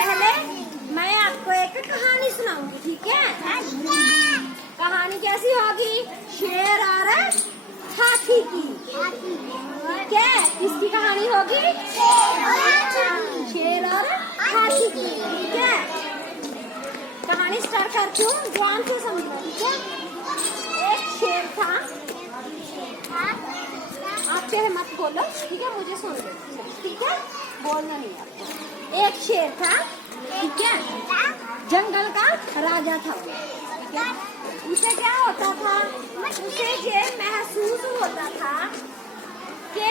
पहले मैं आपको एक कहानी सुनाऊंगी, ठीक है? कहानी कैसी होगी? शेर और हाथी की, ठीक है? किसकी कहानी होगी? शेर और हाथी की, ठीक है? कहानी स्टार्ट करती हूँ, ध्यान से समझना, ठीक है? एक शेर था, आप चाहे मत बोलो, ठीक है? मुझे सुन लो, ठीक है? बोलना नहीं आपको। एक शेर था, ठीक है? जंगल का राजा था, ठीक है? उसे क्या होता था? उसे ये महसूस होता था कि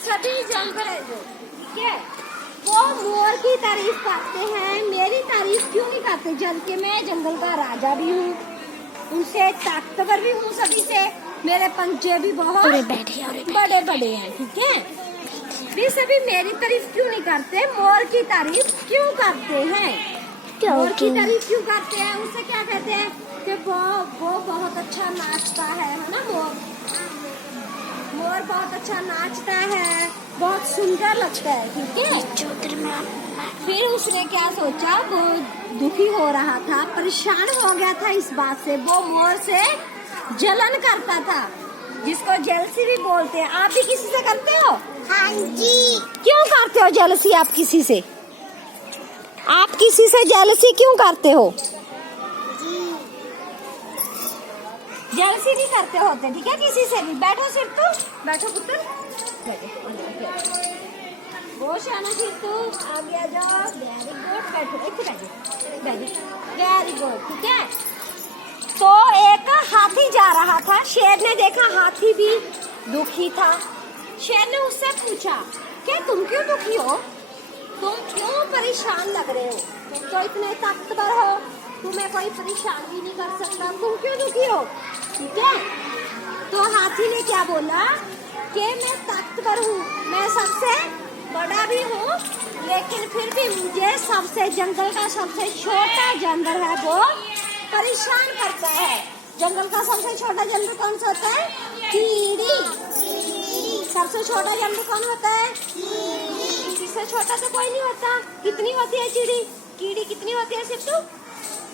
सभी जानवर है जो, ठीक है, वो मोर की तारीफ करते हैं, मेरी तारीफ क्यों नहीं करते? जबकि मैं जंगल का राजा भी हूँ, उनसे ताकतवर भी हूँ, सभी से मेरे पंजे भी बहुत बड़े बड़े हैं, ठीक है? वे सभी मेरी तारीफ क्यों नहीं करते? मोर की तारीफ क्यों करते हैं? मोर की तारीफ क्यों करते हैं? उसे क्या कहते हैं कि वो बहुत अच्छा नाचता है ना? मोर बहुत अच्छा नाचता है, बहुत सुंदर लगता है, ठीक है? फिर उसने क्या सोचा, वो दुखी हो रहा था, परेशान हो गया था इस बात से, वो मोर से जलन करता था, जिसको जेलसी भी बोलते हैं। आप भी किसी से करते हो? हाँ जी। क्यों करते हो जेलसी आप किसी से? आप किसी से जेलसी क्यों करते हो? जेलसी नहीं करते होते, ठीक है? किसी से भी। बैठो सिर्फ तू, बैठो पुत्र, वो शाना फिर तू आगे आ जाओ। वेरी गुड, बैठो, वेरी गुड, ठीक है? तो एक हाथी जा रहा था, शेर ने देखा हाथी भी दुखी था। शेर ने उससे पूछा, क्या तुम क्यों दुखी हो? तुम क्यों परेशान लग रहे हो? तुम तो इतने ताकतवर हो, तुम्हें कोई परेशान भी नहीं कर सकता, तुम क्यों दुखी हो? ठीक है? तो हाथी ने क्या बोला कि मैं ताकतवर हूँ, मैं सबसे बड़ा भी हूँ, लेकिन फिर भी मुझे सबसे जंगल का सबसे छोटा जानवर है वो परेशान करता है। जंगल का सबसे छोटा जानवर कौन सा होता है? कीड़ी। सबसे छोटा जानवर कौन होता है? इससे छोटा तो कोई नहीं होता। कितनी होती है कीड़ी? कीड़ी कितनी होती है सिद्धू?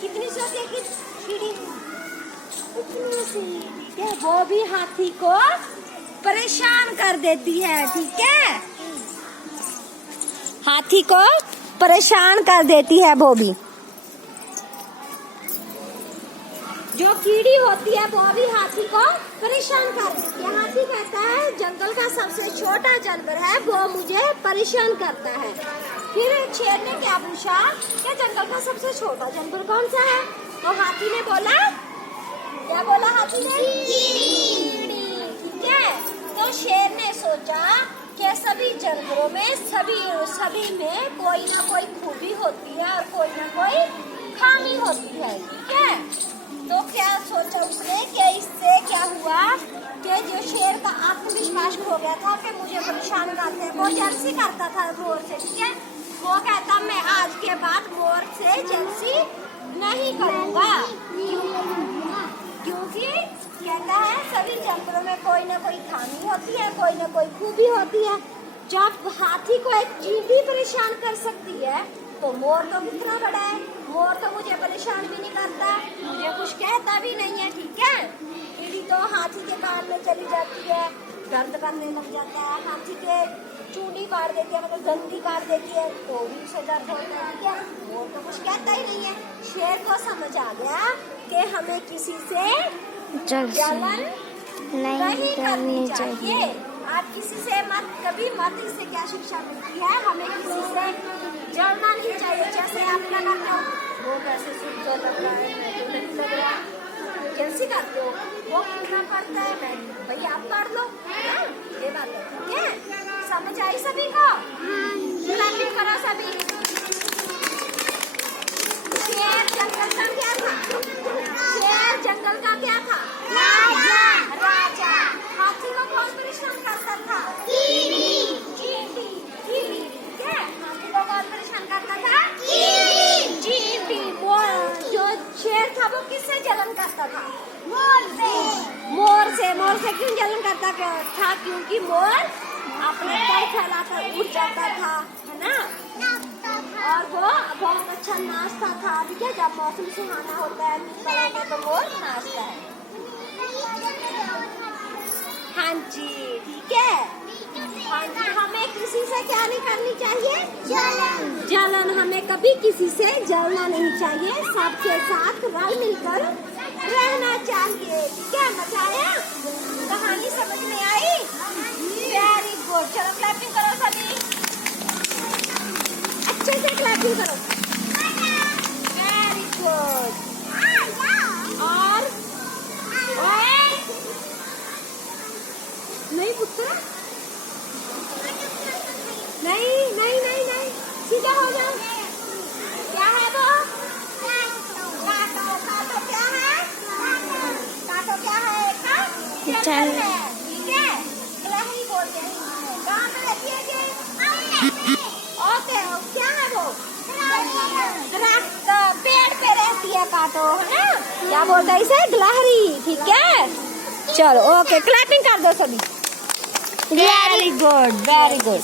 कितनी सी होती है कीड़ी? इतनी सी, ठीक है? वो भी हाथी को परेशान कर देती है, ठीक है? हाथी को परेशान कर देती है वो भी। जो कीड़ी होती है वो भी हाथी को परेशान कर देती है। हाथी कहता है जंगल का सबसे छोटा जानवर है वो मुझे परेशान करता है। फिर शेर ने क्या पूछा कि जंगल का सबसे छोटा जानवर कौन सा है? तो हाथी ने बोला, क्या बोला हाथी ने? कीड़ी, ठीक है? तो शेर ने सोचा कि सभी जानवरों में सभी में कोई ना कोई खूबी होती है और कोई ना कोई खामी होती है, ठीक है? तो क्या सोचा उसने कि इससे क्या हुआ कि जो शेर का आत्मविश्वास हो गया था कि मुझे परेशान करते हैं, वो जेलसी करता था मोर से, ठीक है? वो कहता मैं आज के बाद मोर से जेलसी नहीं करूँगा, क्योंकि कहता है सभी जानवरों में कोई ना कोई खामी होती है, कोई ना कोई खूबी होती है। जब हाथी को एक चींटी परेशान कर सकती है तो मोर तो कितना बड़ा है। मोर तो मुझे परेशान भी नहीं करता, मुझे कुछ कहता भी नहीं है, ठीक है? कीड़ी तो हाथी के कान में चली जाती है, दर्द करने लग जाता है, हाथी के चूड़ी काट देती है, मतलब गंदी काट देती है तो भी उसे दर्द होता है, ठीक है? मोर तो कुछ कहता ही नहीं है। शेर को समझ आ गया कि हमें किसी से जलन नहीं करनी चाहिए। आप किसी से कभी मत, इससे क्या शिक्षा मिलती है? हमें किसी से जलना नहीं चाहिए। जैसे आप क्या करते हो, वो कैसे सुंदर लग रहा है, मैं तो नहीं लग रहा, कैसे करते हो? वो कितना पड़ता है, मैं भाई आप कर लो ना, ये बात है, ठीक है? समझ आई सभी को? क्लैपिंग करो सभी। शेर जंगल का क्या था? शेर जंगल का क्या था? राजा। हाथी को कौन परेशान करता था? कीड़ी, ठीक है? हाथी को कौन परेशान करता था? चींटी। जो शेर था वो किससे जलन करता था? मोर से क्यों जलन करता था? क्योंकि मोर अपने पैर फैलाकर उड़ जाता था, है ना? और वो बहुत अच्छा नाचता था। अभी क्या जब मौसम सुहाना होता है तो वो नाचता है। हाँ जी ठीक है। हाँ जी, हमें किसी से क्या नहीं करनी चाहिए, जलन हमें कभी किसी से जलना नहीं चाहिए, सबके साथ रल मिलकर रहना चाहिए। ठीक है, मजा आया? कहानी समझ में आई? Very good. चलो क्लैपिंग करो सभी, अच्छे से क्लैपिंग करो। Very good. और नहीं पुत्र, नहीं नहीं नहीं नहीं, सीधा हो जाओ। क्या है वो? काटो। काटो क्या है? काटो क्या है? ठीक है, गिलहरी बोलते हैं हिंदी में। कहाँ पे रहती है ये? ओके, क्या है वो? दरख्त, पेड़ पे रहती है। काटो है ना, क्या बोलते हैं इसे? गिलहरी। ठीक है, चलो ओके, क्लैपिंग कर दो सभी। Very good, very good.